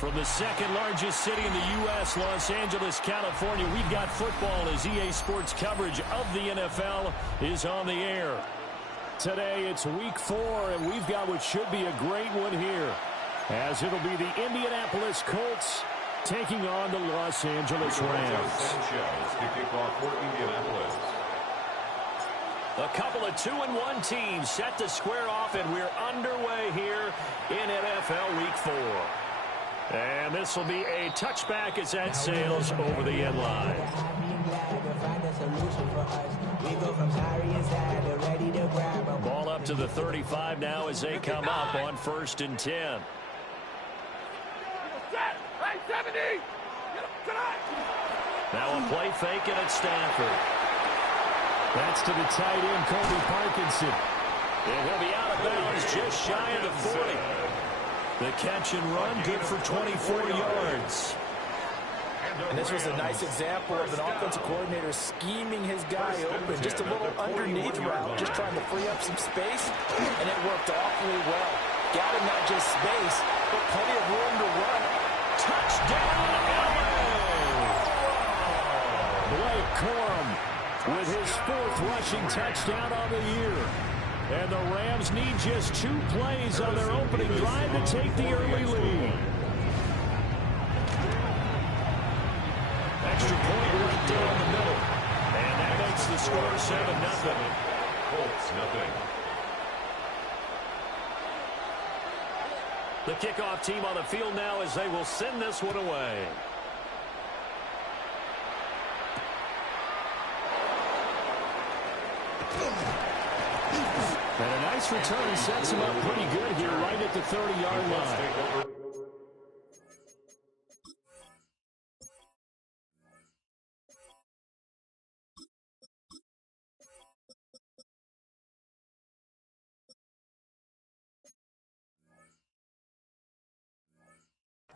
From the second largest city in the U.S., Los Angeles, California, we've got football as EA Sports coverage of the NFL is on the air. Today, it's week 4, and we've got what should be a great one here, as it'll be the Indianapolis Colts taking on the Los Angeles Rams. A couple of 2-1 teams set to square off, and we're underway here in NFL Week 4. And this will be a touchback as that sails over the end line. Ball up to the 35 now as they come up on 1st and 10. Now a play fake, and it's Stanford. That's to the tight end, Colby Parkinson. And he'll be out of bounds just shy of the 40. The catch and run, good for 24 yards. And this was a nice example of an offensive coordinator scheming his guy open. Just a little underneath route, just trying to free up some space, and it worked awfully well. Got him not just space, but plenty of room to run. Touchdown, LA! Blake Corum with his 4th rushing touchdown on the year. And the Rams need just 2 plays on their opening drive to take the early lead. Extra point right down the middle. And that makes the score 7-0. Colts, nothing. The kickoff team on the field now as they will send this one away. And a nice return sets him up pretty good here right at the 30-yard line.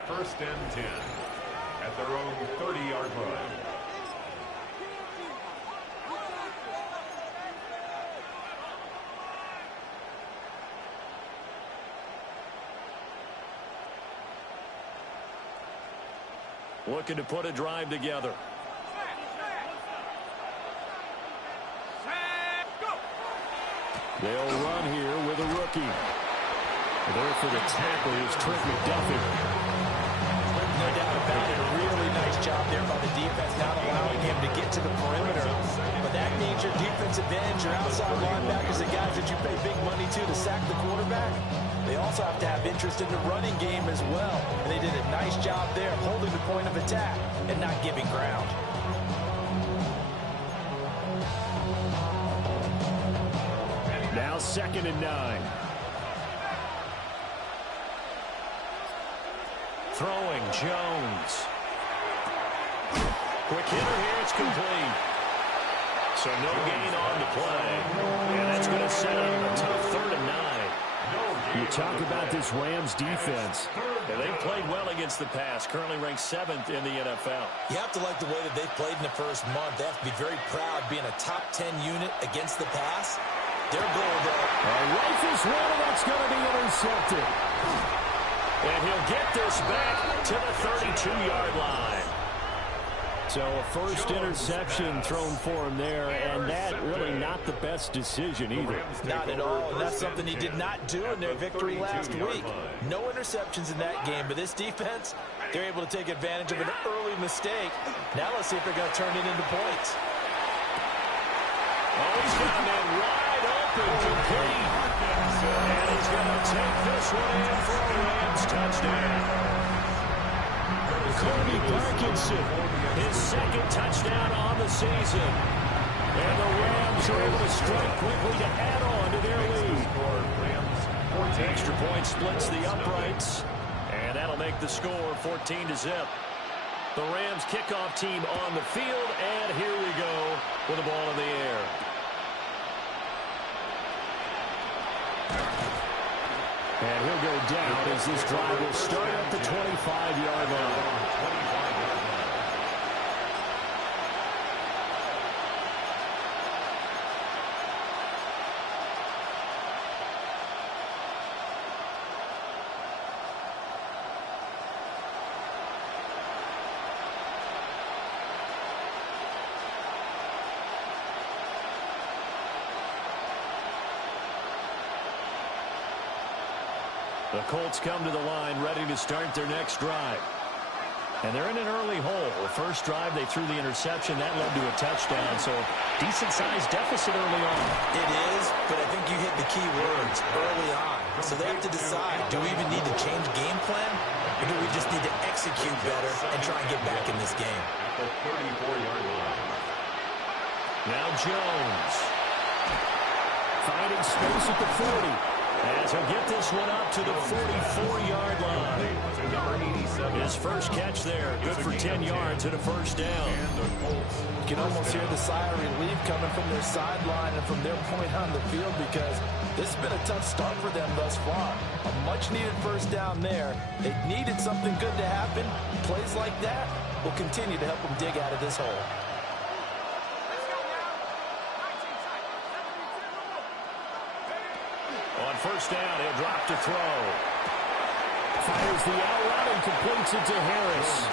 First and 10 at their own 30-yard line. Looking to put a drive together. They'll run here with a rookie. There for the tackle is Trent McDuffie. No doubt about it. A really nice job there by the defense, not allowing him to get to the perimeter. But that means your defensive ends, your outside linebackers, the guys that you pay big money to sack the quarterback, they also have to have interest in the running game as well. And they did a nice job there holding the point of attack and not giving ground. Now 2nd and 9. Throwing, Jones. Quick hitter here, it's complete. So no gain on the play. And that's going to set up a tough 3rd and 9. You talk about this Rams defense. Yeah, they've played well against the pass, currently ranked 7th in the NFL. You have to like the way that they've played in the first month. They have to be very proud being a top 10 unit against the pass. Their goal, though. Rifles one, and that's going to be intercepted. And he'll get this back to the 32-yard line. So a first interception thrown for him there, and that really not the best decision either. Not at all, and that's something he did not do in their victory last week. No interceptions in that game, but this defense, they're able to take advantage of an early mistake. Now let's see if they're going to turn it into points. Oh, he's got that wide open, complete. And he's going to take this one in for a Rams touchdown. Colby Parkinson, his 2nd touchdown on the season. And the Rams are able to strike quickly to add on to their lead. Extra point splits the uprights, and that'll make the score 14-0. The Rams kickoff team on the field, and here we go with the ball in the air. And he'll go down as this drive will start at the 25-yard line. The Colts come to the line ready to start their next drive. And they're in an early hole. The first drive, they threw the interception. That led to a touchdown, so decent-sized deficit early on. It is, but I think you hit the key words early on. So they have to decide, do we even need to change game plan, or do we just need to execute better and try and get back in this game? The 34-yard line. Now Jones. Finding space at the 40. As he'll get this one up to the 44-yard line. His first catch there, good for 10 yards and a first down. You can almost hear the sigh of relief coming from their sideline and from their point on the field, because this has been a tough start for them thus far. A much-needed first down there. They needed something good to happen. Plays like that will continue to help them dig out of this hole. On first down, he'll drop to throw. Fires the out route and completes it to Harris.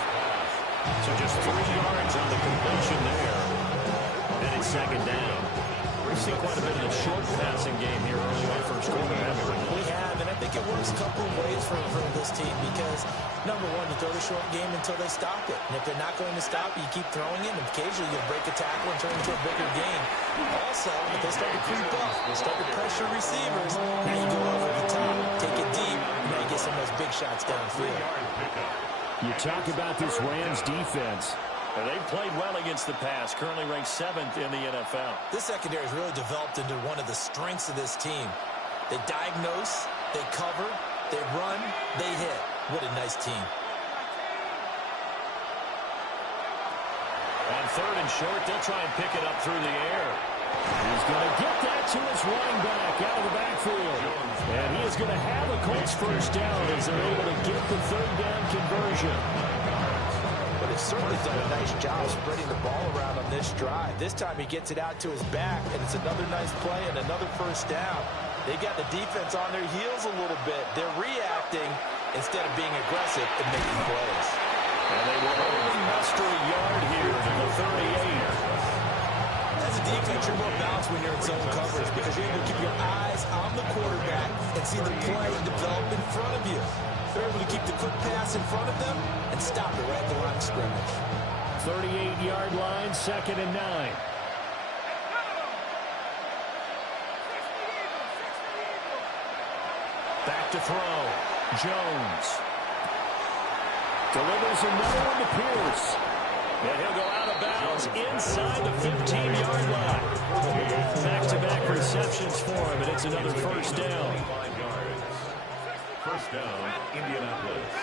So just 3 yards on the completion there. And it's second down. We've seen quite a bit of the short passing game here early in the first quarter, haven't we? We have, and I think it works a couple of ways for this team, because, number one, you throw the short game until they stop it. And if they're not going to stop it, you keep throwing it, and occasionally you'll break a tackle and turn it into a bigger game. Also, if they start to creep up, they start to pressure receivers, now you go over the top, take it deep, and now you get some of those big shots downfield. You talk about this Rams defense. They've played well against the pass, currently ranked 7th in the NFL. This secondary has really developed into one of the strengths of this team. They diagnose, they cover, they run, they hit. What a nice team. On third and short, they'll try and pick it up through the air. He's going to get that to his running back out of the backfield. And he is going to have a Colts first down as they're able to get the third down conversion. But they've certainly done a nice job spreading the ball around on this drive. This time he gets it out to his back, and it's another nice play and another first down. They got the defense on their heels a little bit. They're reacting instead of being aggressive and making plays. And they will only muster a yard here to the 38. As a defense, you're more balanced when you're in zone coverage, because you're able to keep your eyes on the quarterback and see the play develop in front of you. They're able to keep the quick pass in front of them and stop it right at the line of scrimmage. 38-yard line, 2nd and 9. Back to throw. Jones. Delivers another one to Pierce. And he'll go out of bounds inside the 15-yard line. Back-to-back receptions for him, and it's another first down. 5 yards. First down, Indianapolis.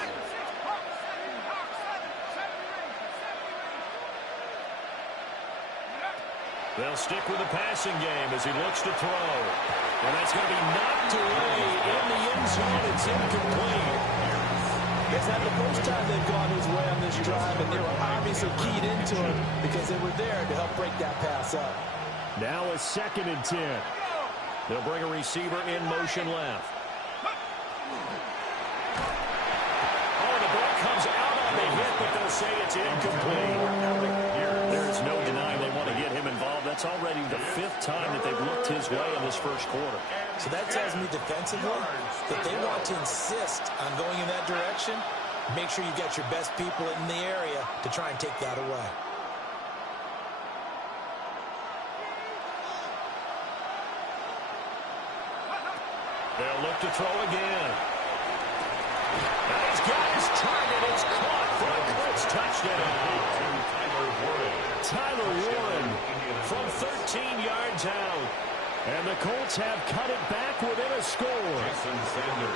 They'll stick with the passing game as he looks to throw. And that's going to be knocked away in the end zone. It's incomplete. It's not the first time they've gone his way on this drive, and they were obviously keyed into it because they were there to help break that pass up. Now a 2nd and 10. They'll bring a receiver in motion left. Oh, the ball comes out on the hit, but they'll say it's incomplete. There's no denying they want to get him involved. That's already the 5th time that they've looked his way in this first quarter. So that tells me defensively that they want to insist on going in that direction. Make sure you got your best people in the area to try and take that away. They'll look to throw again. And he's got his target. It's caught for a Colts touchdown. Tyler Warren from 13 yards out. And the Colts have cut it back within a score.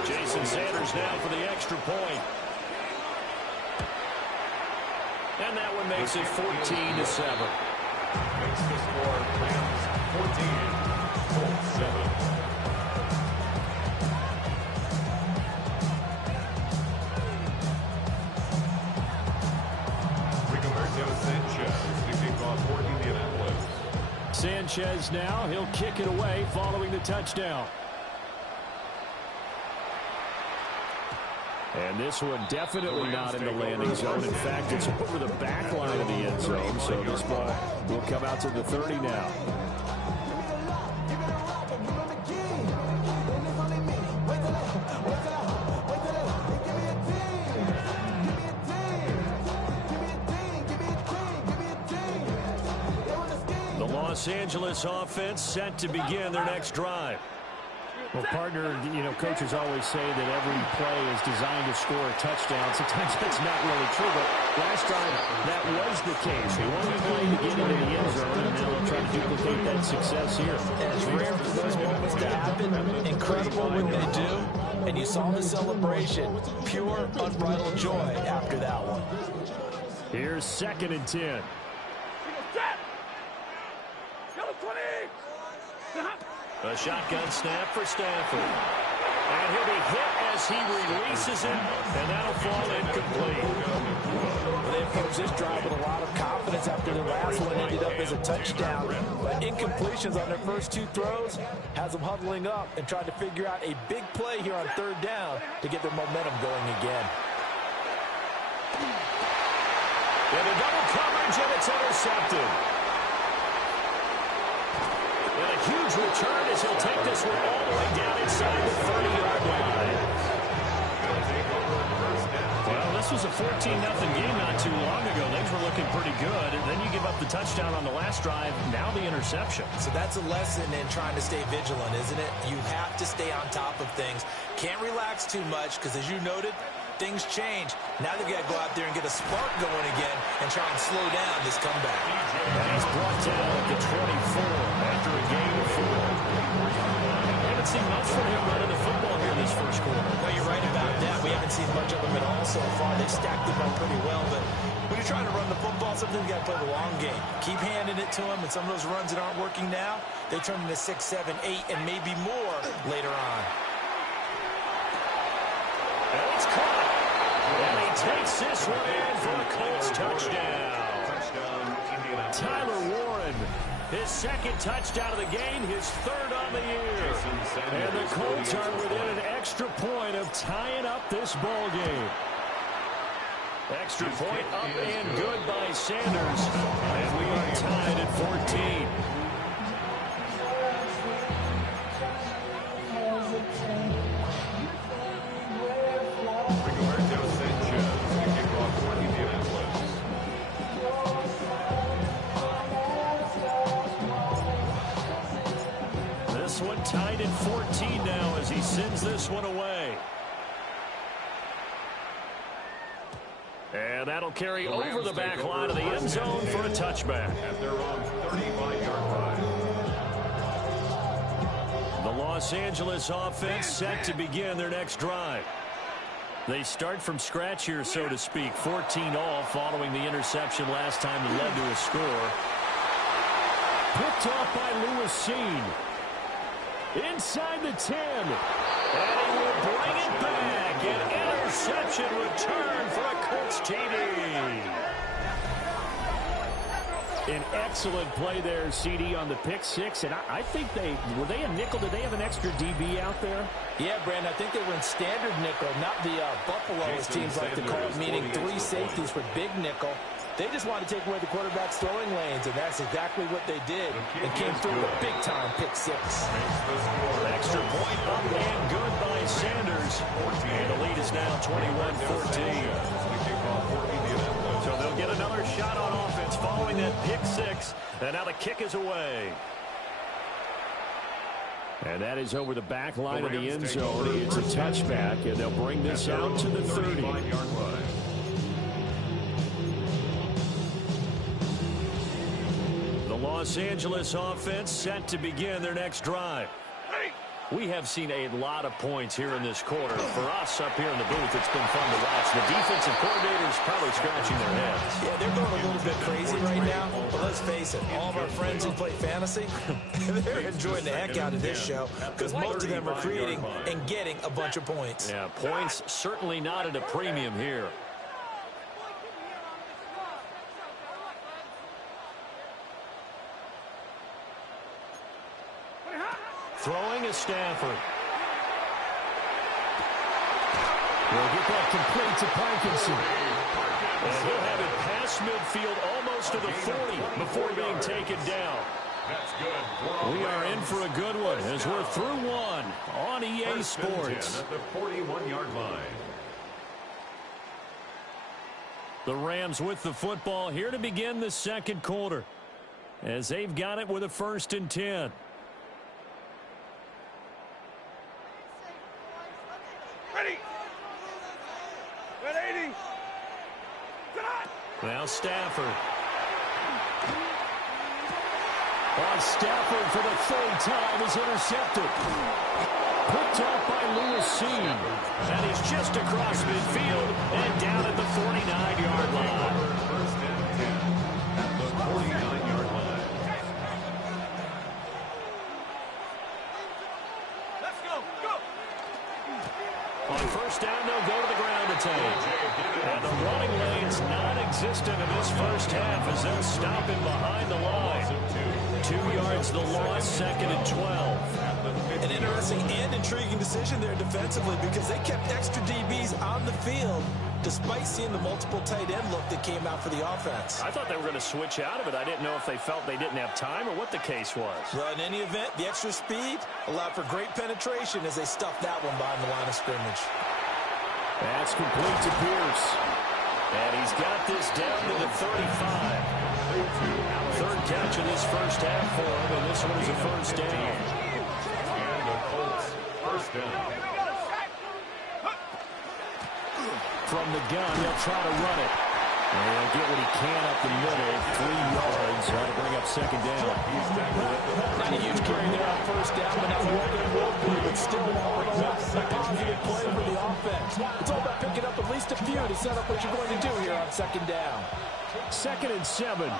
Jason Sanders now for the extra point. And that one makes it 14-7. Makes the score Rams 14, Colts 7. Sanchez now, he'll kick it away following the touchdown. And this one definitely not in the landing zone. In fact, it's over the back line of the end zone. So this ball will come out to the 30 now. Los Angeles offense set to begin their next drive. Well, partner, coaches always say that every play is designed to score a touchdown. Sometimes that's not really true, but last drive, that was the case. One play to get into the end zone, and now they'll try to duplicate that success here. And it's rare for those moments to happen. Incredible when they do. And you saw the celebration. Pure, unbridled joy after that one. Here's 2nd and 10. A shotgun snap for Stafford. And he'll be hit as he releases it, and that'll fall incomplete. They approached this drive with a lot of confidence after the last one ended up as a touchdown. But incompletions on their first 2 throws has them huddling up and trying to figure out a big play here on 3rd down to get their momentum going again. And a double coverage, and it's intercepted. And a huge return as he'll take this one all the way down inside the 30-yard line. Well, this was a 14-0 game not too long ago. Things were looking pretty good. And then you give up the touchdown on the last drive. Now the interception. So that's a lesson in trying to stay vigilant, isn't it? You have to stay on top of things. Can't relax too much because, as you noted, things change. Now they've got to go out there and get a spark going again and try and slow down this comeback. And he's brought down at the 24 after a gain of 4. Haven't seen much from him running the football here this first quarter. Well, you're right about that. We haven't seen much of him at all so far. They've stacked him up pretty well, but when you're trying to run the football, sometimes you got to play the long game. Keep handing it to him, and some of those runs that aren't working now, they turn into 6, 7, 8, and maybe more later on. And it's caught. And he takes this one in for a Colts touchdown. Tyler Warren, his 2nd touchdown of the game, his 3rd on the year. And the Colts are within an extra point of tying up this ball game. Extra point up and good by Sanders. And we are tied at 14. This one tied at 14 now as he sends this one away. And that'll carry over the back line of the end zone for a touchback. At their own 35-yard line. The Los Angeles offense set to begin their next drive. They start from scratch here, so to speak. 14-all following the interception last time that led to a score. Picked off by Lewis Seen. Inside the 10. And he will bring it back. An interception return for a Colts TD. An excellent play there, CD, on the pick 6. And I think were they a nickel? Did they have an extra DB out there? Yeah, Brandon, I think they were in standard nickel, not the Buffalo, as teams like to call it, meaning 3 safeties for big nickel. They just wanted to take away the quarterback's throwing lanes, and that's exactly what they did, and came through with a big-time pick 6. Extra point up and good by Sanders. And the lead is now 21-14. So they'll get another shot on offense following that pick 6. And now the kick is away. And that is over the back line of the end zone. It's a touchback, and they'll bring this out to the 30. The Los Angeles offense set to begin their next drive. We have seen a lot of points here in this quarter. For us up here in the booth, it's been fun to watch. The defensive coordinators probably scratching their heads. Yeah, they're going a little bit crazy right now. But let's face it, all of our friends who play fantasy, they're enjoying the heck out of this show because most of them are creating and getting a bunch of points. Yeah, points certainly not at a premium here. Throwing is Stafford. We'll get that complete to Parkinson. And he'll have it past midfield almost to the 40 before being taken down. That's good. We are in for a good one as we're through one on EA Sports. At the 41-yard line. The Rams with the football here to begin the second quarter. as they've got it with a 1st and 10. Ready. Ready. Now Stafford. Stafford for the 3rd time is intercepted. Picked off by Lewis Seen. And he's just across midfield and down at the 49-yard line. 1st and 10 at the 49-yard line. Let's go. Go. On 1st down, they'll go to the ground attack. And the running lane's non-existent in this 1st half as they'll stop him behind the line. 2 yards the loss, 2nd and 12. An interesting and intriguing decision there defensively because they kept extra DBs on the field despite seeing the multiple tight end look that came out for the offense. I thought they were going to switch out of it. I didn't know if they felt they didn't have time or what the case was. Well, in any event, the extra speed allowed for great penetration as they stuffed that one behind the line of scrimmage. That's complete to Pierce. And he's got this down to the 35. 3rd catch of this 1st half for him, and this one is a 1st down. And the Colts 1st down. From the gun, he'll try to run it. And he'll get what he can up the middle. 3 yards. That'll bring up 2nd down. Not a huge carry there on 1st down, but not more than Wolford, but still a positive play for the offense. It's all about picking up at least a few to set up what you're going to do here on 2nd down. 2nd and 7.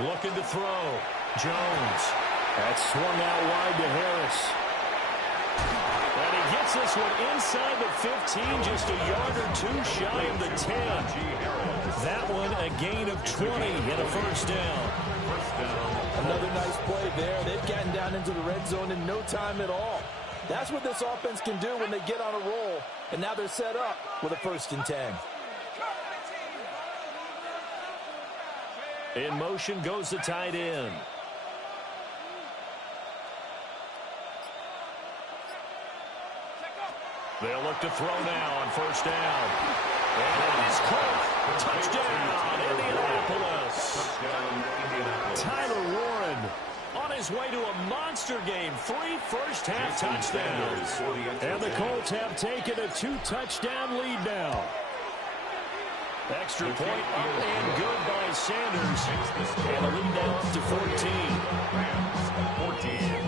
Looking to throw. Jones. That's swung out wide to Harris. And he gets this one inside the 15, just a yard or 2 shy of the 10. That one a gain of 20 and a 1st down. Another nice play there. They've gotten down into the red zone in no time at all. That's what this offense can do when they get on a roll. And now they're set up with a 1st and 10. In motion goes the tight end. They'll look to throw now on 1st down. And it is caught. Touchdown, Indianapolis. Tyler Warren on his way to a monster game. 3 first-half touchdowns. And the Colts have taken a 2-touchdown lead now. Extra point up and good by Sanders. And a lead now up to 14. Rams 14.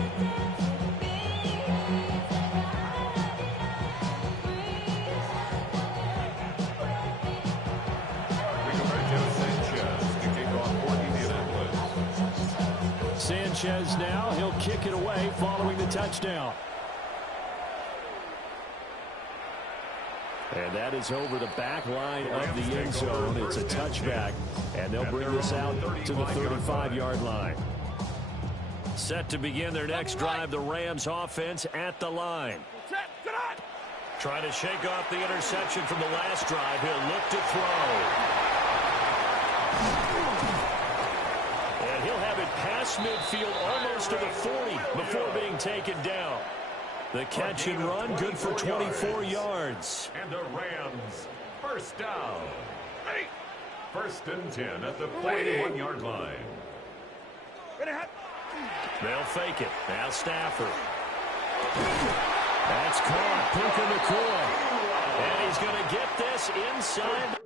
Sanchez now, he'll kick it away following the touchdown. And that is over the back line of the end zone. It's a touchback, and they'll bring this out to the 35-yard line. Set to begin their next drive, the Rams offense at the line. Trying to shake off the interception from the last drive. He'll look to throw. And he'll have it past midfield almost to the 40 before being taken down. The catch and run, good for 24 yards. And the Rams, 1st down. 1st and 10 at the 41-yard line. They'll fake it. Now Stafford. That's caught. Puka Nacua. And he's going to get this inside.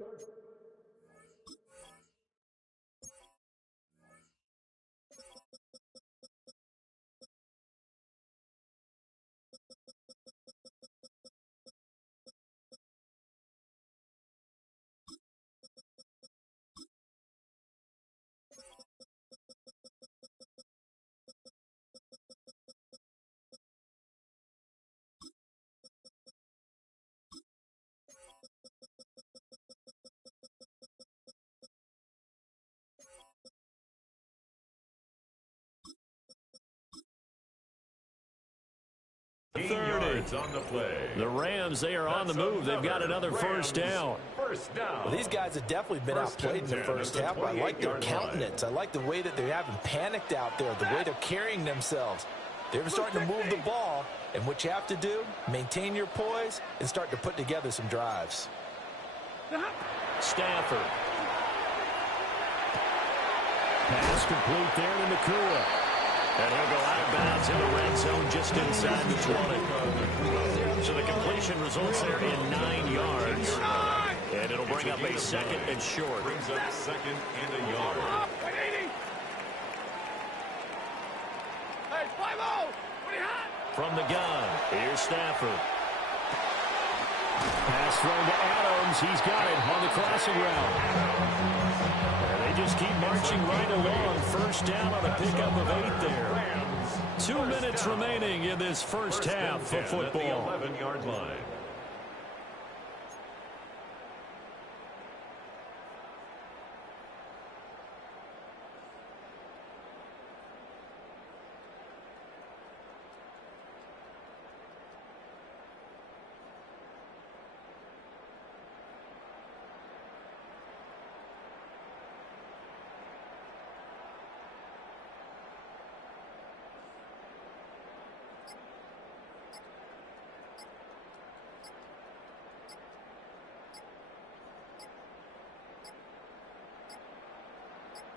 On the play. The Rams, they are on the move. They've got another first down. Well, these guys have definitely been outplayed in the first half. I like their countenance. I like the way that they haven't panicked out there, the way they're carrying themselves. They're starting to move the ball, and what you have to do, maintain your poise and start to put together some drives. Stafford. Pass complete there to Nakua. And he'll go out of bounds in the red zone just inside the 20. So the completion results there in 9 yards. And it'll bring up a second and short. Brings up second and a yard. Hey, 5-0. From the gun, here's Stafford. Pass thrown to Adams. He's got it on the crossing route. And they just keep marching right along. First down on a pickup of 8 there. 2 minutes remaining in this first half of football. At the 11-yard line.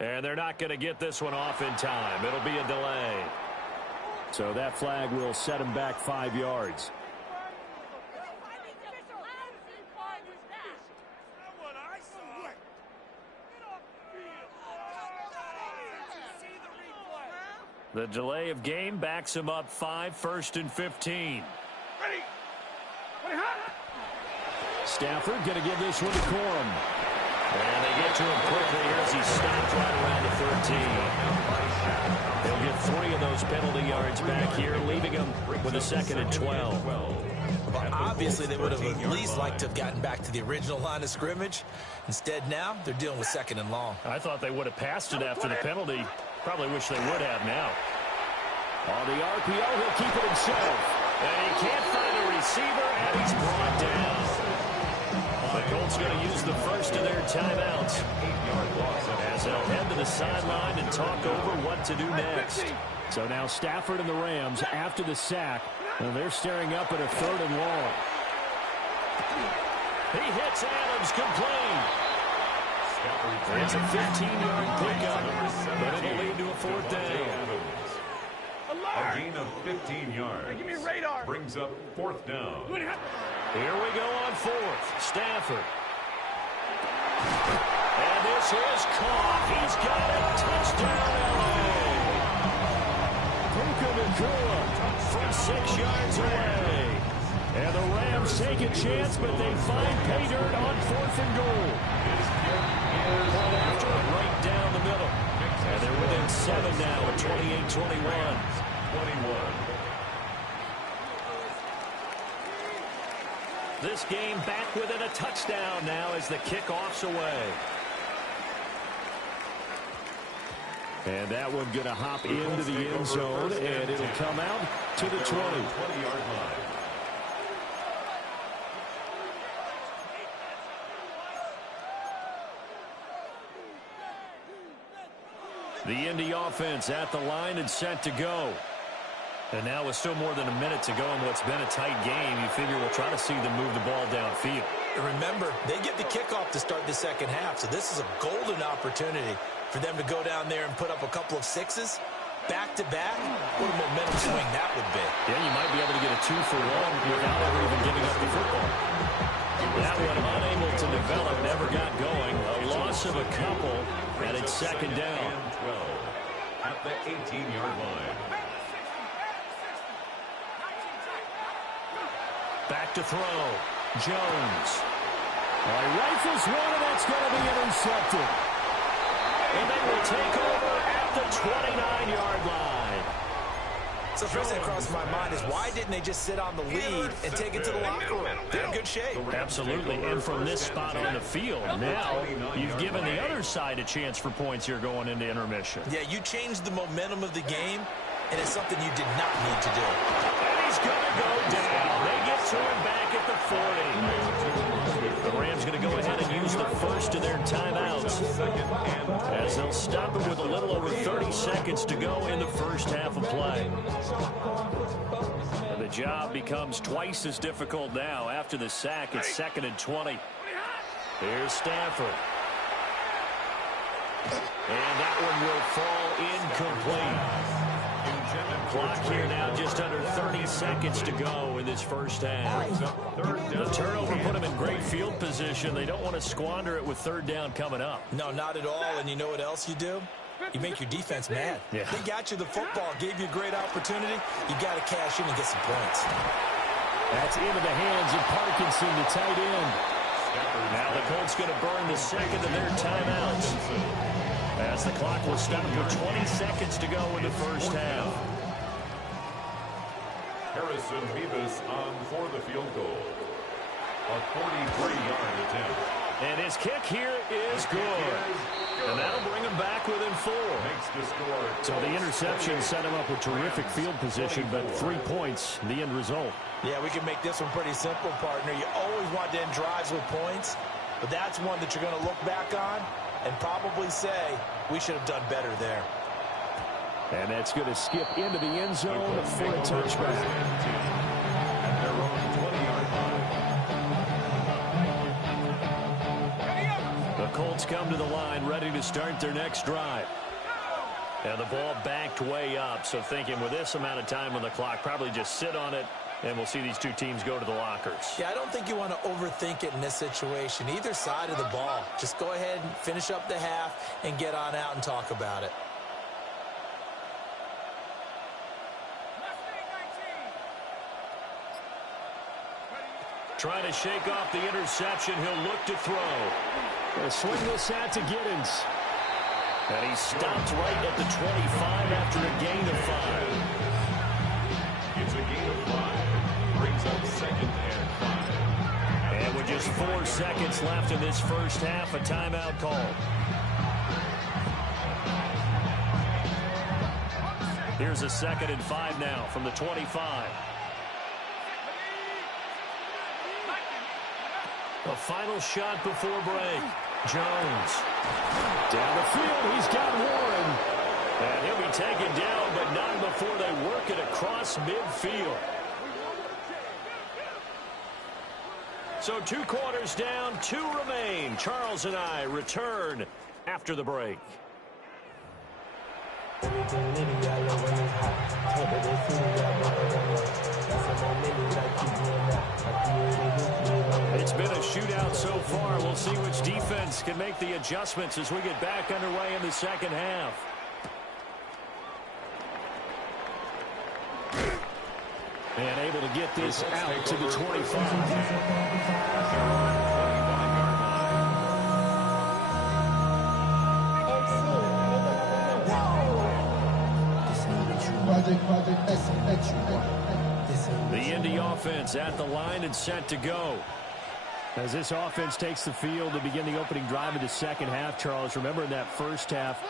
And they're not going to get this one off in time. It'll be a delay. So that flag will set him back 5 yards. The delay of game backs him up 5, 1st and 15. Ready. Stafford going to give this one to Corum. And they get to him quickly here as he stopped right around the 13. He'll get 3 of those penalty yards back here, leaving him with a 2nd and 12. Well, obviously, they would have at least liked to have gotten back to the original line of scrimmage. Instead, now they're dealing with 2nd and long. I thought they would have passed it after the penalty. Probably wish they would have now. On the RPO, he'll keep it himself. And he can't find a receiver, and he's brought down. The Colts going to use the first of their timeouts as they'll head to the sideline and talk over what to do next. So now Stafford and the Rams, after the sack, and they're staring up at a 3rd and long. He hits Adams complete. It's a 15-yard pickup, but it'll lead to a 4th down. A gain of 15 yards. Give me a radar. Brings up 4th down. Here we go on 4th. Stafford. And this is caught. He's got it. Touchdown, L.A. Puka Nakua from 6 yards away. And the Rams take a chance, but they find pay dirt on 4th and goal. Point after it right down the middle. And they're within 7 now at 28-21. This game back within a touchdown now as the kickoff's away. And that one going to hop into the end zone, and it'll come out to the 20-yard line. The Indy offense at the line and set to go. And now with still more than a minute to go in what's been a tight game, you figure we'll try to see them move the ball downfield. And remember, they get the kickoff to start the 2nd half, so this is a golden opportunity for them to go down there and put up a couple of 6s. Back-to-back, what a momentum swing that would be. Yeah, you might be able to get a 2-for-1 without ever even giving up the football. That one unable to develop, never got going. A loss of a couple, and it's 2nd down. 12 at the 18-yard line. Back to throw. Jones. Well, he rifles one, and that's going to be intercepted. And they will take over at the 29-yard line. So the first thing that crosses my mind is why didn't they just sit on the lead and take it to the locker room? They're in good shape. Absolutely. And from this spot on the field, now you've given the other side a chance for points here going into intermission. Yeah, you changed the momentum of the game, and it's something you did not need to do. And he's going to go down. They get to him back at the 40. The Rams going to go ahead and use the first of their timeouts, as they'll stop it with a little over 30 seconds to go in the first half of play. And the job becomes twice as difficult now after the sack. It's 2nd and 20. Here's Stafford. And that one will fall incomplete. Clock here now just under 30 seconds to go in this first half. The turnover put them in great field position. They don't want to squander it with 3rd down coming up. No, not at all. And you know what else you do? You make your defense mad. Yeah. They got you the football, gave you a great opportunity. You got to cash in and get some points. That's into the hands of Parkinson, the tight end. Now the Colts going to burn the second of their timeouts, as the clock will stop with 20 seconds to go in the first half. Harrison Beavis on for the field goal. A 43-yard attempt. And his kick here is good. And that'll bring him back within 4. Makes the score. So the interception set him up with terrific field position, but 3 points, the end result. Yeah, we can make this one pretty simple, partner. You always want to end drives with points, but that's one that you're going to look back on and probably say, we should have done better there. And that's going to skip into the end zone for a touchback. At their own 20-yard line. The Colts come to the line ready to start their next drive. And the ball backed way up, so thinking with this amount of time on the clock, probably just sit on it, and we'll see these two teams go to the lockers. Yeah, I don't think you want to overthink it in this situation. Either side of the ball. Just go ahead and finish up the half and get on out and talk about it. Trying to shake off the interception. He'll look to throw. Gonna swing this out to Giddens. And he stopped right at the 25 after a gain of 5. It's a gain of 5. Brings up 2nd and 5. And with just 4 seconds left in this first half, a timeout call. Here's a 2nd and 5 now from the 25. The final shot before break. Jones. Down the field, he's got Warren. And he'll be taken down, but not before they work it across midfield. So 2 quarters down, 2 remain. Charles and I return after the break. It's been a shootout so far. We'll see which defense can make the adjustments as we get back underway in the second half. And able to get this out to the 25. The Indy offense at the line and set to go. As this offense takes the field to begin the opening drive of the second half, Charles, remember in that first half,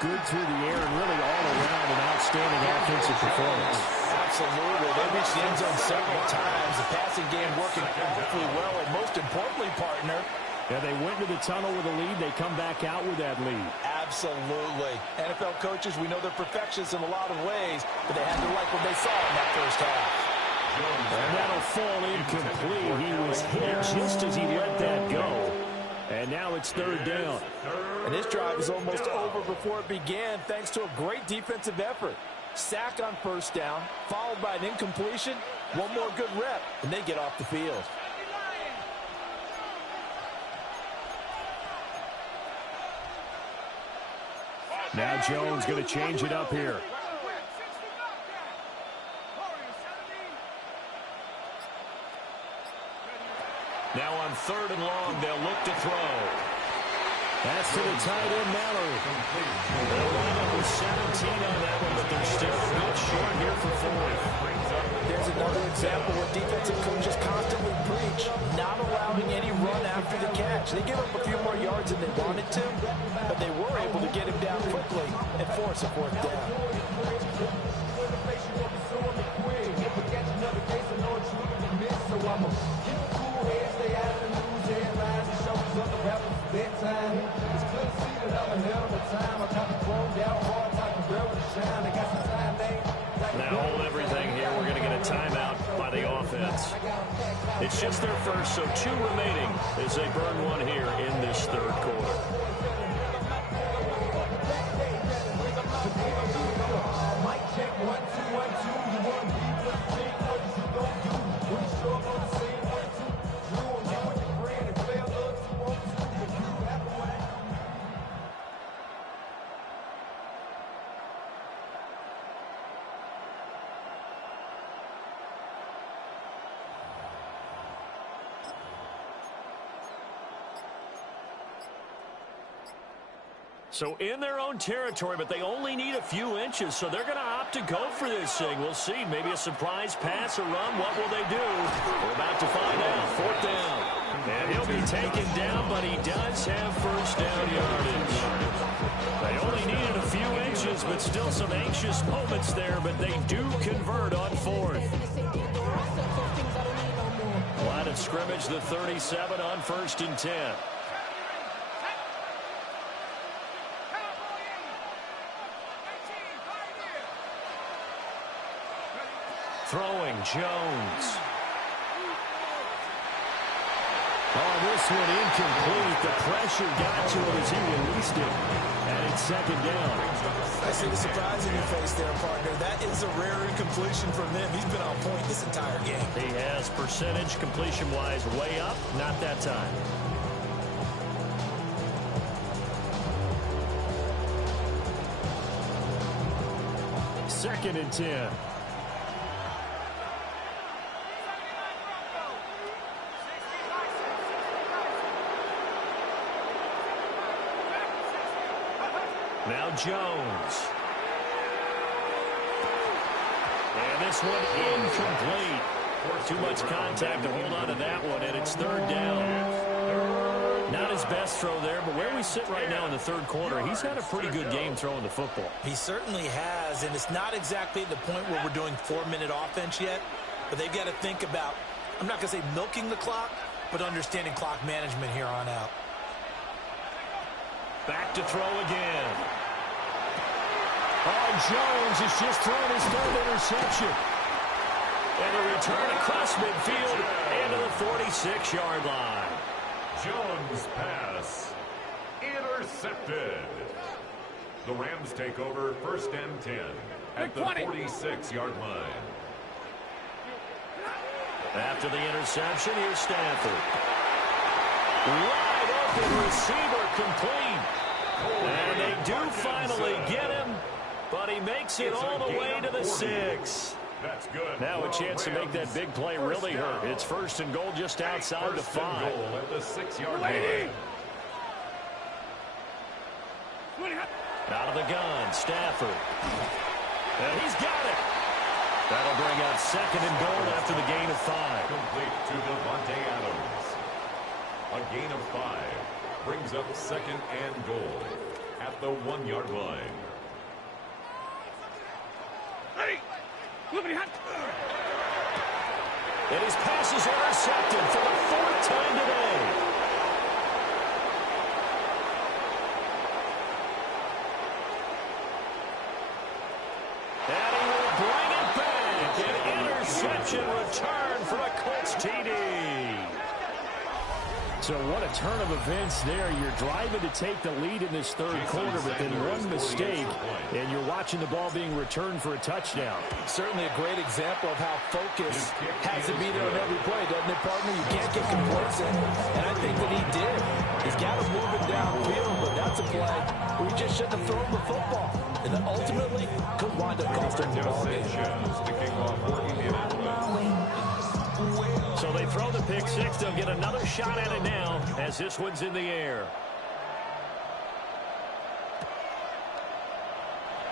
good through the air and really all around an outstanding offensive performance. Absolutely. They reached the end zone several times. The passing game working perfectly well, and most importantly, partner, Yeah, they went to the tunnel with a lead. They come back out with that lead. absolutely. NFL coaches, we know they're perfectionists in a lot of ways, but they had to like what they saw in that first half. And that'll fall incomplete. He was hit just as he let that go. And now it's 3rd down. And this drive is almost over before it began, thanks to a great defensive effort. Sack on 1st down, followed by an incompletion. One more good rep, and they get off the field. Now Jones going to change it up here. Now on 3rd and long, they'll look to throw. That's to the tight end, Mallory. They'll wind up with 17 on that one, but they're still a bit short here for 4. There's another example where defensive coaches constantly preach, not allowing any run after the catch. They give up a few more yards than they wanted to, but they were able to get him down quickly and force a 4th down. It's just their first, so 2 remaining as they burn one here in this third quarter. So in their own territory, but they only need a few inches, so they're going to opt to go for this thing. We'll see. Maybe a surprise pass or run. What will they do? We're about to find out. 4th down. And he'll be taken down, but he does have first down yardage. They only needed a few inches, but still some anxious moments there, but they do convert on 4th. Line of scrimmage, the 37 on 1st and 10. Throwing, Jones. Oh, this one incomplete. The pressure got to him as he released it. And it's 2nd down. I see the surprise in your face there, partner. That is a rare incompletion from him. He's been on point this entire game. He has percentage completion-wise way up. Not that time. Second and 10. Now Jones. And this one incomplete. Too much contact to hold on to that one, and it's 3rd down. Not his best throw there, but where we sit right now in the 3rd quarter, he's had a pretty good game throwing the football. He certainly has, and it's not exactly at the point where we're doing 4-minute offense yet, but they've got to think about, I'm not going to say milking the clock, but understanding clock management here on out. Back to throw again. Oh, Jones has just thrown his 3rd interception. And a return across midfield and to the 46-yard line. Jones' pass intercepted. The Rams take over 1st and 10 at the 46-yard line. After the interception, here's Stafford. Wide open receiver complete. And they do finally get him, but he makes it all the way to the 6. That's good. Now a chance to make that big play really hurt. It's 1st and goal just outside the 5. At the 6-yard line. Out of the gun, Stafford. And he's got it. That'll bring out 2nd and goal after the gain of 5. Complete to Devontae Adams. A gain of 5 brings up 2nd and goal at the 1-yard line. And his pass is intercepted for the 4th time today. And he will bring it back. An interception return for a Colts TD. So what a turn of events there. You're driving to take the lead in this 3rd quarter, but then one mistake, and you're watching the ball being returned for a touchdown. Certainly a great example of how focus has to be there on every play, doesn't it, partner? You can't get complacent, and I think that he did. He's got to move it downfield, but that's a play where he just shouldn't have thrown the football. And then ultimately could wind up costing the ball game. So they throw the pick 6. They'll get another shot at it now as this one's in the air.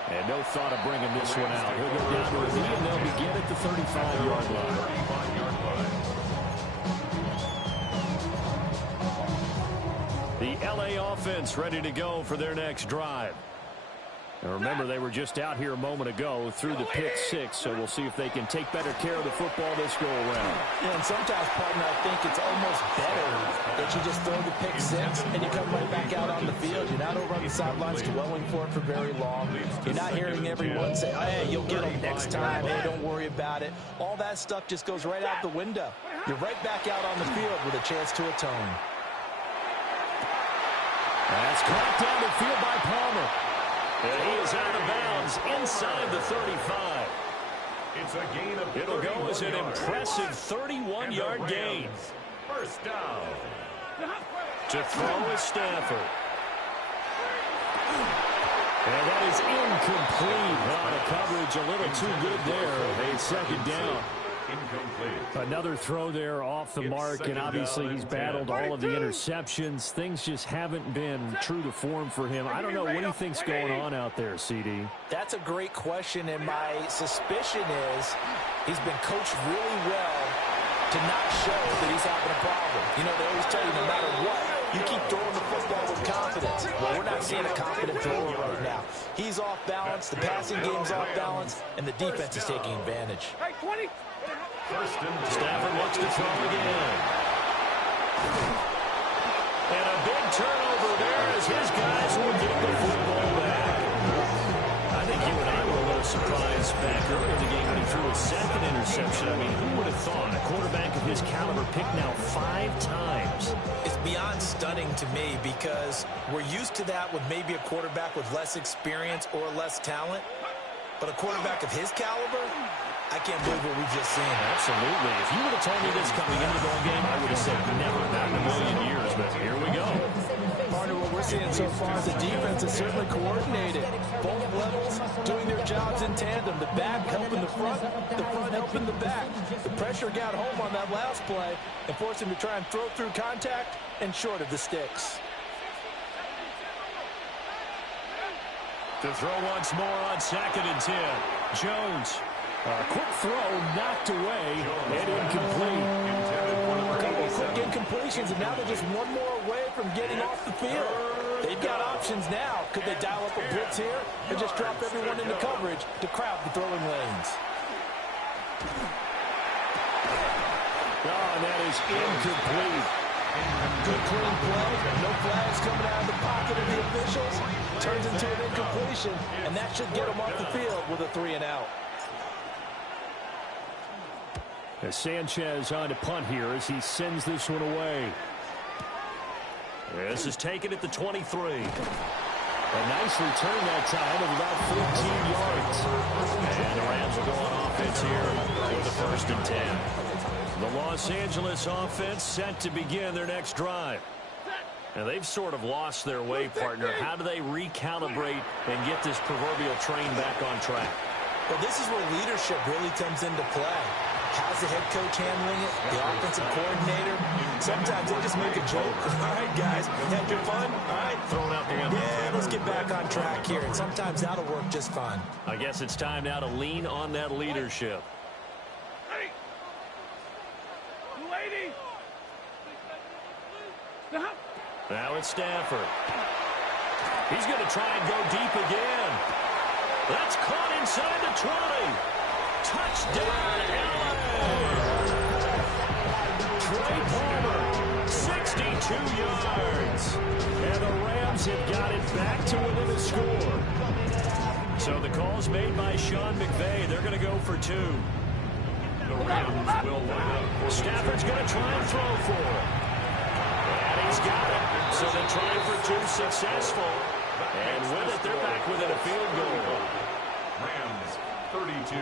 And no thought of bringing this one out. He'll go down to a knee, and they'll begin at the 35-yard line. The LA offense ready to go for their next drive. And remember, they were just out here a moment ago through the pick six, so we'll see if they can take better care of the football this go-around. Yeah, and sometimes, partner, I think it's almost better that you just throw the pick six and you come right back out on the field. You're not over on the sidelines dwelling for it for very long. You're not hearing everyone say, hey, you'll get them next time. Hey, don't worry about it. All that stuff just goes right out the window. You're right back out on the field with a chance to atone. That's caught down the field by Palmer. And he is out of bounds inside the 35. It's a gain of It'll go as an impressive 31-yard gain. First down. To throw is Stafford. And that is incomplete. Well, the coverage a little too good there. A second down. Incomplete. Another throw there off the mark, and obviously he's battled all of the interceptions. Things just haven't been true to form for him. I don't know. What do you think's going on out there, CD? That's a great question, and my suspicion is he's been coached really well to not show that he's having a problem. You know, they always tell you no matter what, you keep throwing the football with confidence. Well, we're not seeing a confident thrower right now. He's off balance, the passing game's off balance, and the defense is taking advantage. Hey, 20. Stafford looks to throw again. And a big turnover there as his guys will get the football back. I think you and I were a little surprised back earlier in the game when he threw his second interception. I mean, who would have thought a quarterback of his caliber picked now 5 times? It's beyond stunning to me because we're used to that with maybe a quarterback with less experience or less talent. But a quarterback of his caliber, I can't believe what we've just seen. Absolutely. If you would have told me this coming into the ball game, I would have said never, not in a million years. But here we go. Partner, what we're seeing so far is the defense is certainly coordinated. Both levels doing their jobs in tandem. The back helping the front helping the back. The pressure got home on that last play and forced him to try and throw through contact and short of the sticks. To throw once more on 2nd and 10. Jones. Quick throw knocked away and incomplete. A couple of quick incompletions, and now they're just one more away from getting off the field. They've got options now. Could they dial up a blitz here or just drop everyone into coverage to crowd the throwing lanes? Oh, and that is incomplete. Good clean play. No flags coming out of the pocket of the officials. Turns into an incompletion, and that should get them off the field with a 3-and-out. As Sanchez on to punt here as he sends this one away. This is taken at the 23. A nice return that time of about 14 yards. And the Rams will go on offense here with a 1st and 10. The Los Angeles offense set to begin their next drive. And they've sort of lost their way, partner. How do they recalibrate and get this proverbial train back on track? Well, this is where leadership really comes into play. How's the head coach handling it? The offensive coordinator? Sometimes they just make a joke. All right, guys, had your fun? All right. Thrown out the window. Yeah, let's get back on track here. And sometimes that'll work just fine. I guess it's time now to lean on that leadership. Ready. 280. Now it's Stafford. He's going to try and go deep again. That's caught inside the 20. Touchdown, LA! Trey Palmer, 62 yards. And the Rams have got it back to within a score. So the call's made by Sean McVay. They're going to go for 2. The Rams will line up. Stafford's going to try and throw for him. And he's got it. So they try for 2 successful. And with it, they're back within a field goal. Rams 32.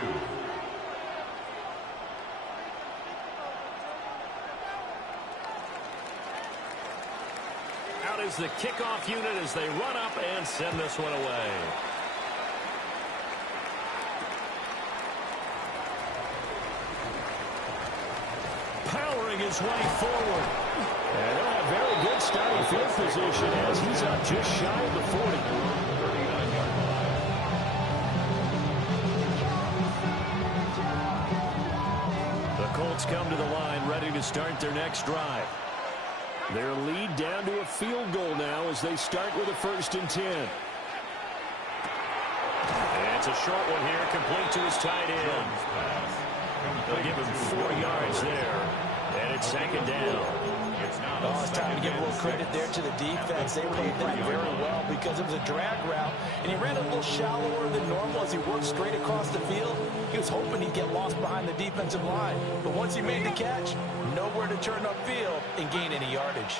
Out is the kickoff unit as they run up and send this one away. Powering his way forward. And they'll have very good starting field position as he's up just shy of the 40. The Colts come to the line ready to start their next drive. Their lead down to a field goal now as they start with a 1st and 10. It's a short one here, complete to his tight end. They'll give him 4 yards there, and it's second down. Oh, it's time to give a little credit there to the defense. They played that very well because it was a drag route, and he ran a little shallower than normal as he worked straight across the field. He was hoping he'd get lost behind the defensive line, but once he made the catch, nowhere to turn upfield and gain any yardage.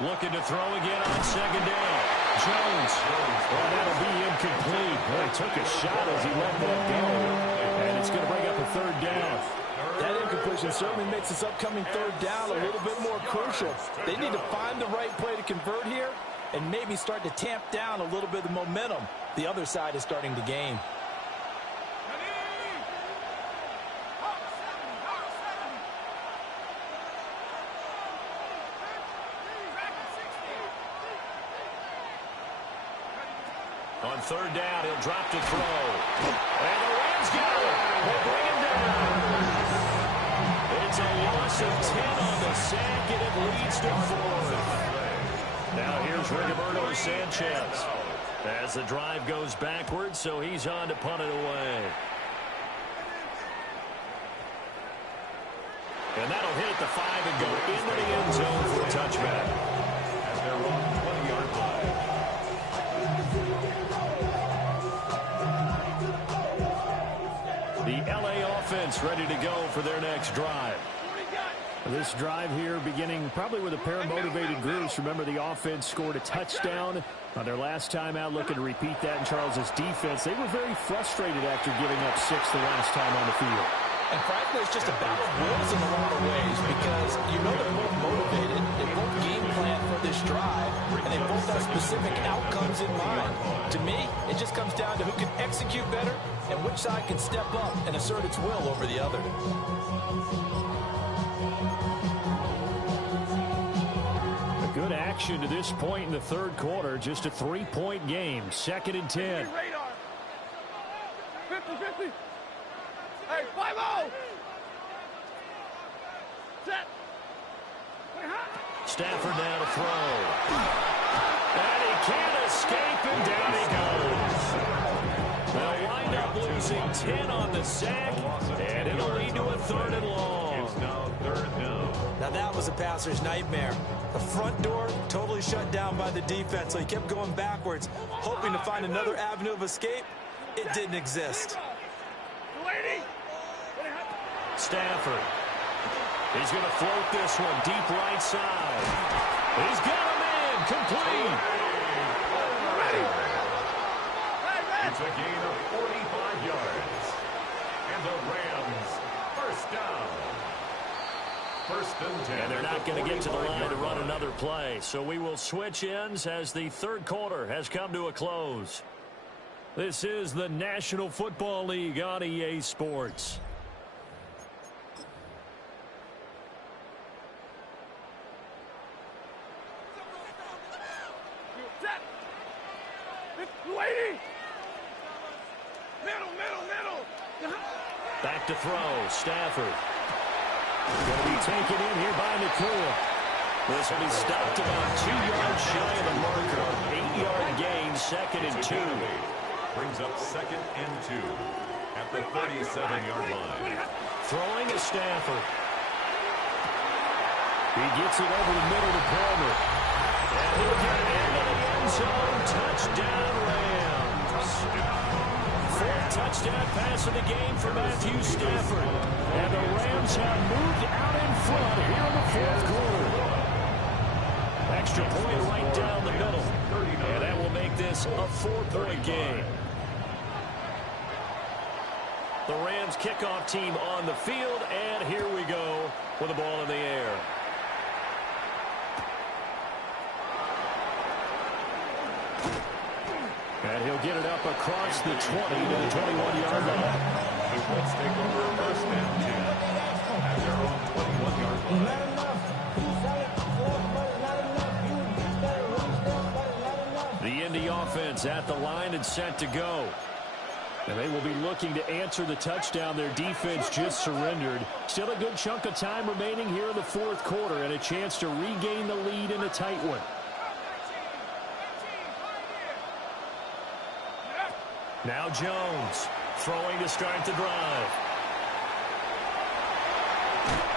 Looking to throw again on second down. Jones. Oh, that'll be incomplete. Well, he took a shot as he let that go, and it's going to bring up a third down. That incompletion certainly makes this upcoming third down a little bit more crucial. They need to find the right play to convert here and maybe start to tamp down a little bit of the momentum the other side is starting to gain. On third down, he'll drop to throw. And the Rams got it. They bring him down. It's a loss of 10 on the sack, and it leads to 4. Now here's Rigoberto Sanchez as the drive goes backwards, so he's on to punt it away. And that'll hit at the 5 and go into the end zone for a touchback. As they're on 20-yard line. The LA offense ready to go for their next drive. This drive here beginning probably with a pair of motivated groups. Remember, the offense scored a touchdown on their last time out, looking to repeat that in Charles's defense. They were very frustrated after giving up 6 the last time on the field. And frankly, it's just a battle of wills in a lot of ways because you know they're both motivated, they both game plan for this drive, and they both have specific outcomes in mind. To me, it just comes down to who can execute better and which side can step up and assert its will over the other. A good action to this point in the third quarter. Just a 3-point game. 2nd and 10. 50-50. Hey, 5-0. Set. Stafford now to throw. And he can't escape, and down he goes. They'll wind up losing 10 on the sack, and it'll lead to a 3rd and long. It's now 3rd down. Now that was a passer's nightmare. The front door totally shut down by the defense, so he kept going backwards, hoping to find another avenue of escape. It didn't exist. Stafford. He's going to float this one deep right side. He's got him in. Complete. It's a gain of 45 yards. And the Rams, first down. 1st and 10. And they're not going to get to the line to run another play. So we will switch ends as the third quarter has come to a close. This is the National Football League on EA Sports. Back to throw. Stafford. Going to be taken in here by Nakua. This will be stopped about 2 yards shy of the marker. 8-yard gain, 2nd and 2. Brings up 2nd and 2 at the 37-yard line. Throwing is Stafford. He gets it over the middle to Palmer. And he'll get into the end zone. Touchdown, Rams. 4th touchdown pass of the game for Matthew Stafford. And the Rams have moved out in front here in the 4th quarter. Extra point right down the middle. And that will make this a 4-point game. The Rams kickoff team on the field, and here we go with the ball in the air. And he'll get it up across the 20 to the 21-yard line. The Colts take over 1st and 10 at their own 21-yard line. The Indy offense at the line and set to go. And they will be looking to answer the touchdown their defense just surrendered. Still a good chunk of time remaining here in the 4th quarter and a chance to regain the lead in a tight one. Now Jones throwing to start the drive.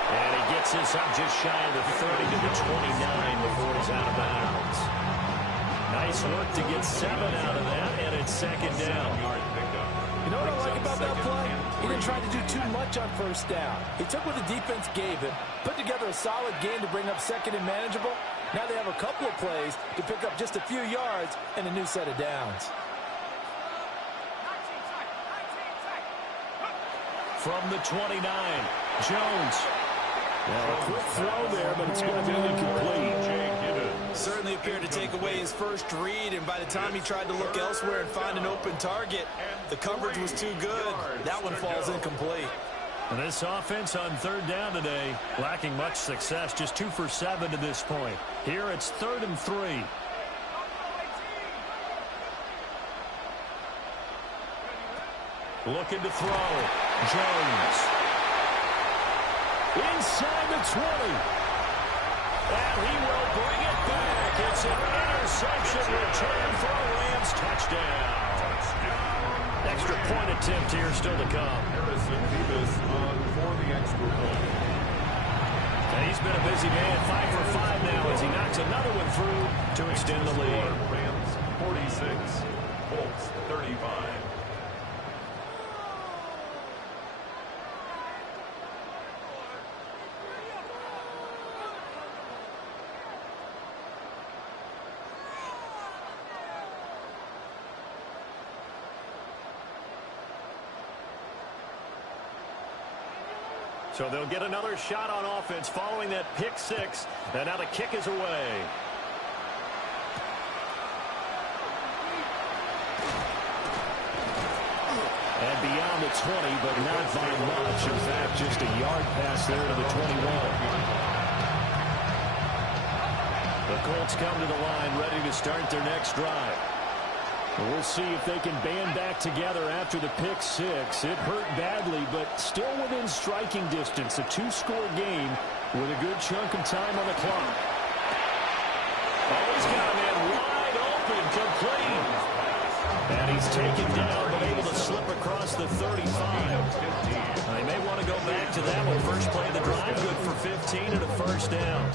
And he gets this up just shy of the 30 to the 29 before he's out of bounds. Nice work to get 7 out of that, and it's second down. You know what I like about that play? He didn't try to do too much on first down. He took what the defense gave him, put together a solid game to bring up second and manageable. Now they have a couple of plays to pick up just a few yards and a new set of downs. From the 29, Jones. Now a quick throw there, but it's going to be incomplete. Certainly appeared to take away his first read, and by the time he tried to look elsewhere and find an open target, the coverage was too good. That one falls incomplete. And this offense on third down today, lacking much success, just 2 for 7 to this point. Here it's 3rd and 3. Looking to throw. Jones. Inside the 20. And he will bring it back. It's an interception return for a Rams touchdown. Extra point attempt here still to come. Harrison Davis on for the extra point. And he's been a busy man, 5 for 5 now as he knocks another one through to extend the lead. Rams 46, Colts 35. So they'll get another shot on offense following that pick 6. And now the kick is away. And beyond the 20, but not by much. In fact, just a yard pass there to the 21. The Colts come to the line ready to start their next drive. We'll see if they can band back together after the pick 6. It hurt badly, but still within striking distance. A 2-score game with a good chunk of time on the clock. Oh, he's got a man wide open, complete. And he's taken down, but able to slip across the 35. They may want to go back to that one. First play of the drive, good for 15 and a first down.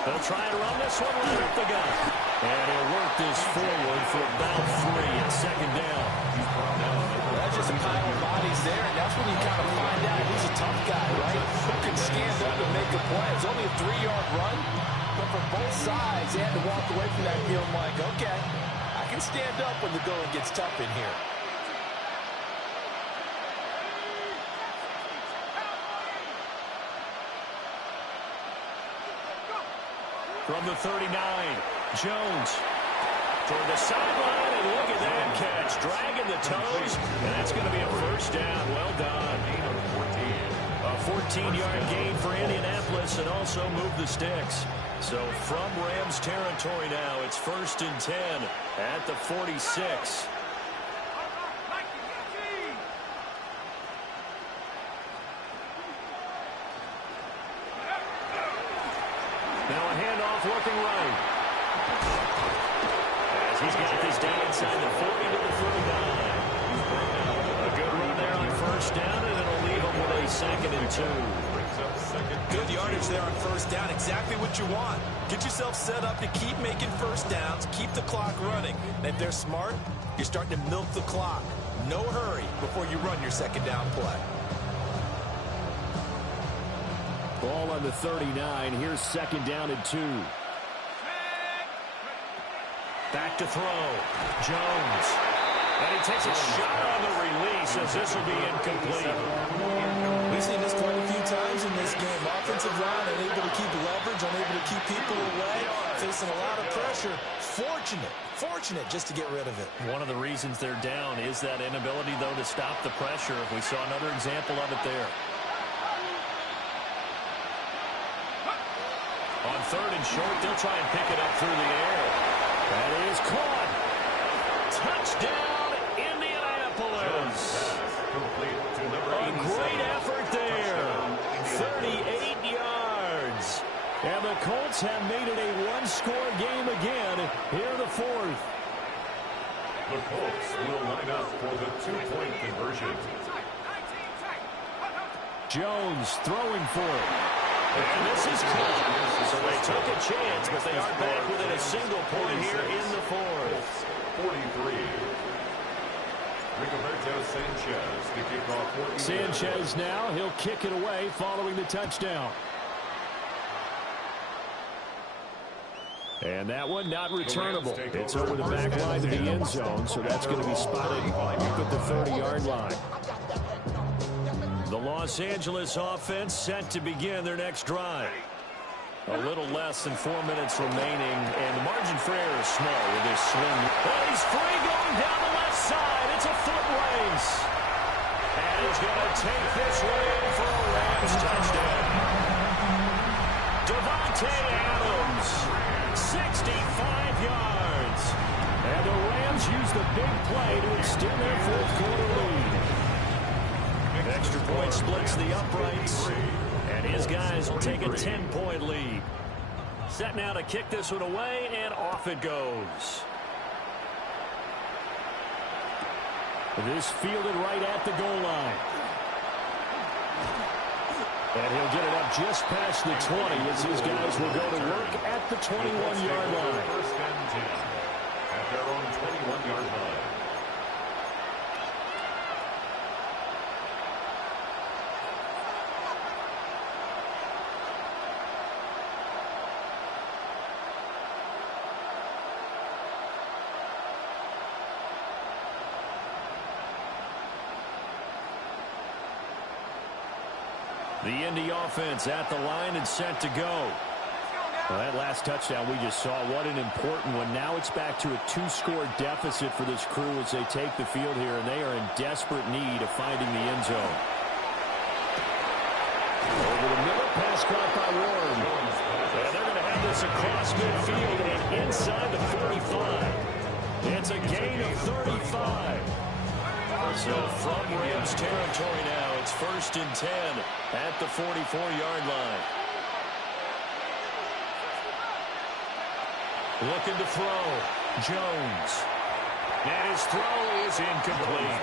They'll try and run this one right up the gut. And he'll work this forward for about 3 and second down. That's just a pile of bodies there, and that's when you kind of find out who's a tough guy, right? Who can stand up and make a play. It's only a 3-yard run, but for both sides, they had to walk away from that feeling like, okay, I can stand up when the going gets tough in here. From the 39, Jones toward the sideline, and look at that catch. Dragging the toes, and that's going to be a first down. Well done. A 14-yard gain for Indianapolis, and also move the sticks. So from Rams territory now, it's 1st and 10 at the 46. Now a handoff looking right. As he's got this down inside the 40 to the 39. A good run there on first down, and it'll leave him with a 2nd and 2. Good yardage there on first down. Exactly what you want. Get yourself set up to keep making first downs, keep the clock running. And if they're smart, you're starting to milk the clock. No hurry before you run your second down play. Ball on the 39. Here's 2nd down and 2. Back to throw. Jones. And he takes a shot on the release as this will be incomplete. We've seen this quite a few times in this game. Offensive line unable to keep leverage, unable to keep people away, facing a lot of pressure. Fortunate just to get rid of it. One of the reasons they're down is that inability, though, to stop the pressure. We saw another example of it there. On 3rd and short, they'll try and pick it up through the air. That is caught. Touchdown, Indianapolis. Colts have made it a one-score game again here in the fourth. The Colts will line up for the two-point conversion. Jones throwing for it. And this is caught. So they took a chance, but they are back within a single point here in the fourth. 43. Rigoberto Sanchez to kick off. Sanchez now, he'll kick it away following the touchdown. And that one not returnable. It's over the back line of the end zone, so that's going to be spotted at the 30-yard line. The Los Angeles offense set to begin their next drive. A little less than 4 minutes remaining, and the margin for error is small with this swing. Oh, he's free going down the left side. It's a foot race. And he's going to take this one in for a Rams touchdown. Devontae Adams, 65 yards. And the Rams use the big play to extend their fourth-quarter lead. Extra point splits the uprights, and his guys will take a 10-point lead. Set now to kick this one away, and off it goes. This fielded right at the goal line. And he'll get it up just past the 20 as his guys will go to work at the 21-yard line. First and 10 at their own 21-yard line. The Indy offense at the line and set to go. Well, that last touchdown we just saw, what an important one. Now it's back to a two-score deficit for this crew as they take the field here, and they are in desperate need of finding the end zone. Over the middle, pass caught by Warren. And they're going to have this across midfield and inside the 45. It's a gain of 35. So from Rams territory now, it's first and 10 at the 44-yard line. Looking to throw. Jones. And his throw is incomplete.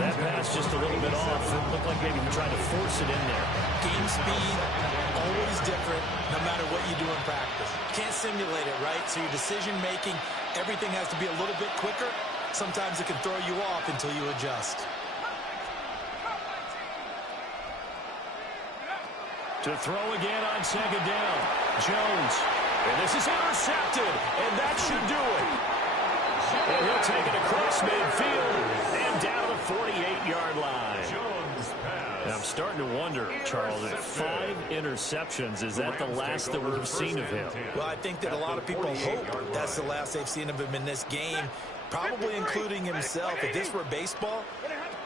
That pass just a little bit off. It looked like maybe he tried to force it in there. Game speed, always different, no matter what you do in practice. You can't simulate it, right? So your decision-making, everything has to be a little bit quicker. Sometimes it can throw you off until you adjust. To throw again on second down. Jones. And this is intercepted. And that should do it. And he'll take it across midfield and down the 48-yard line. Jones pass. And I'm starting to wonder, Charles, if 5 interceptions, is that the last that we've seen of him? Well, I think that a lot of people hope that's the last they've seen of him in this game. Probably including himself. If this were baseball,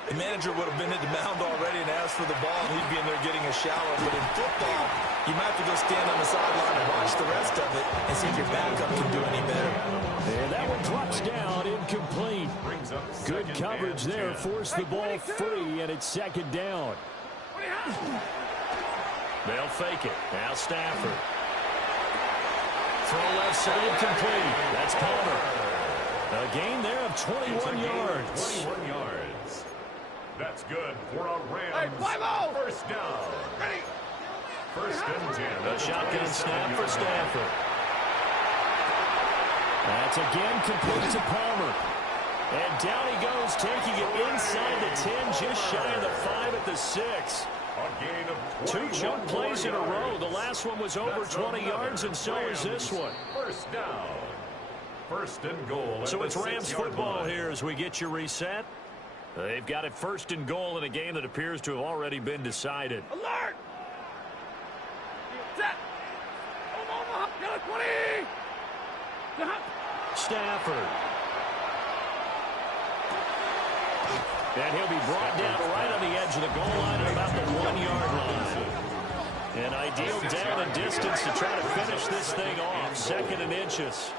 the manager would have been at the mound already and asked for the ball, and he'd be in there getting a shower. But in football, you might have to go stand on the sideline and watch the rest of it and see if your backup can do any better. And that one drops down, incomplete. Good coverage there, forced the ball free, and it's second down. They'll fake it. Now Stafford. Throw left side, complete. That's Palmer. A gain there of 21 yards. 21 yards. That's good for a Rams. Hey, 5-0. First down. Ready. First and 10. A shotgun snap for Stafford. That's again complete to Palmer. And down he goes, taking it inside the 10, just shy of the 5 at the 6. A gain of 2 chunk plays in a row. The last one was over 20 yards, and so is this one. First down. First and goal. So it's Rams football here as we get you reset. They've got it first and goal in a game that appears to have already been decided. Alert. Set. Yellow 20. Stafford. And he'll be brought down right on the edge of the goal line at about the 1-yard line. An ideal down and distance to try to finish this thing off. Second and inches.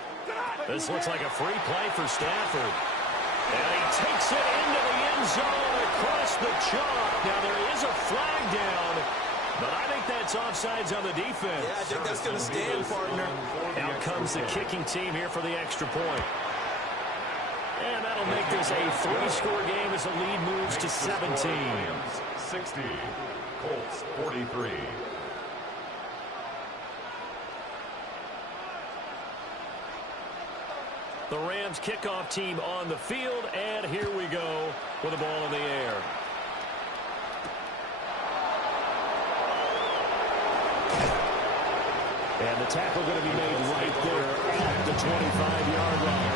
This looks like a free play for Stafford. And he takes it into the end zone across the chalk. Now there is a flag down. But I think that's offsides on the defense. Yeah, I think that's going to stand, partner. Out comes the kicking team here for the extra point. And that'll make this a 3-score game as the lead moves to 17. 60, Colts 43. The Rams kickoff team on the field, and here we go with the ball in the air. And the tackle going to be made right there at the 25-yard line.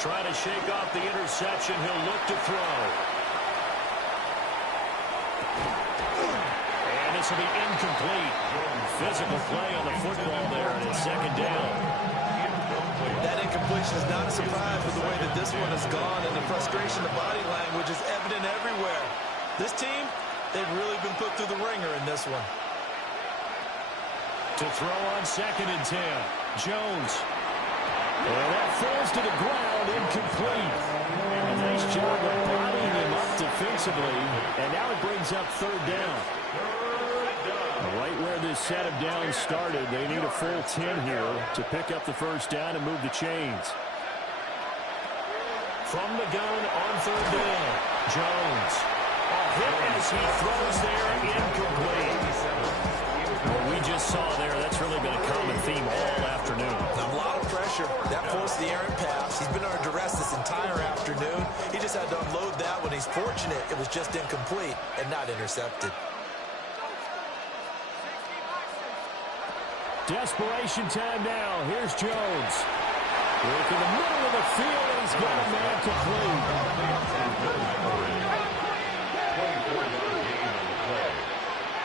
Trying to shake off the interception. He'll look to throw. And this will be incomplete. Physical play on the football there, and it's second down. That incompletion is not a surprise with the way that this one has gone, and the frustration, the body language is evident everywhere. This team, they've really been put through the ringer in this one. To throw on 2nd and 10. Jones. And that falls to the ground, incomplete. A nice job of bodying him up defensively. And now it brings up 3rd down. Right where this set of downs started, they need a full 10 here to pick up the 1st down and move the chains. From the gun on 3rd down, Jones. A hit as he throws there, incomplete. What we just saw there, that's really been a common theme all afternoon. A lot of pressure. That forced the errant pass. He's been under duress this entire afternoon. He just had to unload that one. He's fortunate it was just incomplete and not intercepted. Desperation time now. Here's Jones. Work in the middle of the field, and he's got a man complete. 24-yard gain on the play.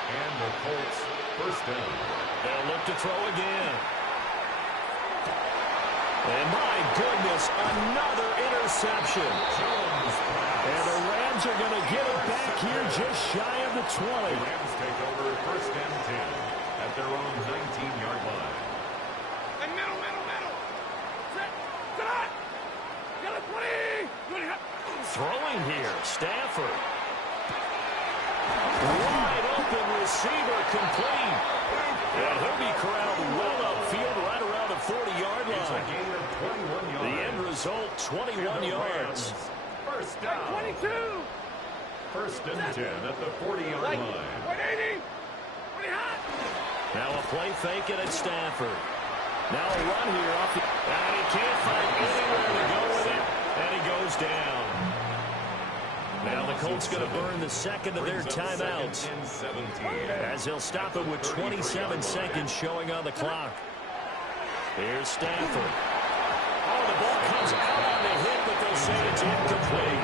And the Colts 1st down. They'll look to throw again. And my goodness, another interception. And the Rams are going to get it back here just shy of the 20. The Rams take over 1st and 10 at their own 19-yard line. And middle. Set. Cut. Get it, 20. Throwing here, Stafford. Wide open receiver, complete. And he'll be corralled well upfield right around the 40-yard It's a line. gain of 21 yards. The end result, 21 yards. 1st down. 22. 1st and 10 at the 40-yard line. 180. 20 hot. Now a play fake it at Stafford. Now a run here off the... And he can't find anywhere to go with it. And he goes down. Now the Colts going to burn the 2nd of their timeouts, as they'll stop it with 27 seconds showing on the clock. Here's Stafford. Oh, the ball comes out on the hit, but they'll say it's incomplete.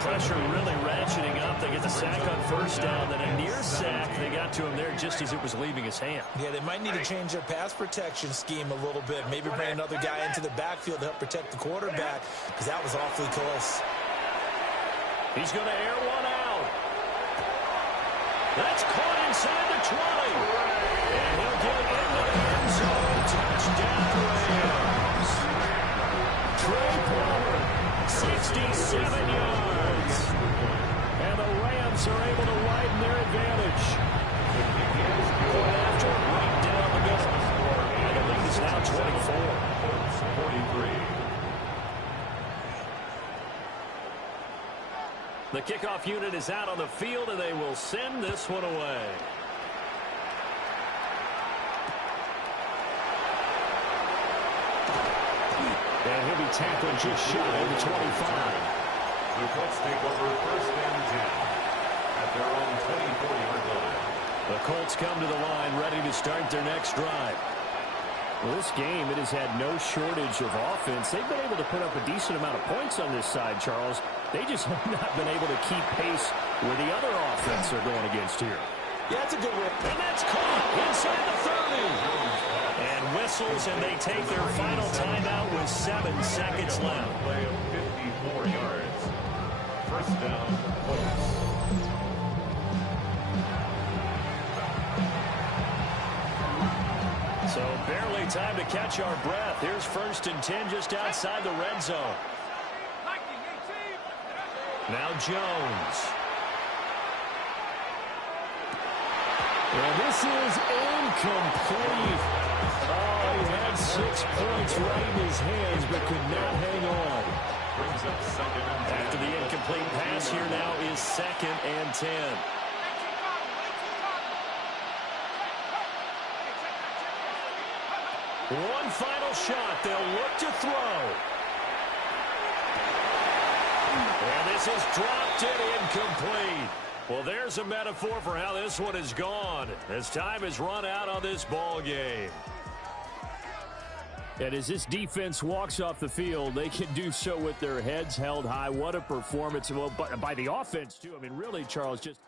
Pressure really ratcheting up. They get the sack on 1st down. Then a near sack. They got to him there just as it was leaving his hand. Yeah, they might need to change their pass protection scheme a little bit. Maybe bring another guy into the backfield to help protect the quarterback, because that was awfully close. He's going to air one out. That's caught inside the 20. And he'll get it into the end zone. Touchdown, Rams. Trey Palmer, 67 yards. And the Rams are able to widen their advantage. Point after, right down the middle. And the lead is now 24. 43. The kickoff unit is out on the field, and they will send this one away. And he'll be tackled just shy of the 25. The Colts take over 1st and 10 at their own 24-yard line. The Colts come to the line ready to start their next drive. Well, this game, it has had no shortage of offense. They've been able to put up a decent amount of points on this side, Charles. They just have not been able to keep pace where the other offense are going against here. Yeah, that's a good rip. And that's caught inside the 30. And whistles, and they take their final timeout with 7 seconds left. Play of 54 yards. 1st down, Colts. So barely time to catch our breath. Here's 1st and 10 just outside the red zone. Now Jones. And this is incomplete. Oh, he had 6 points right in his hands, but could not hang on. After the incomplete pass, here now is 2nd and 10. One final shot. They'll look to throw. And this is dropped and incomplete. Well, there's a metaphor for how this one is gone as time has run out on this ball game. And as this defense walks off the field, they can do so with their heads held high. What a performance. Well, by the offense, too. I mean, really, Charles, just...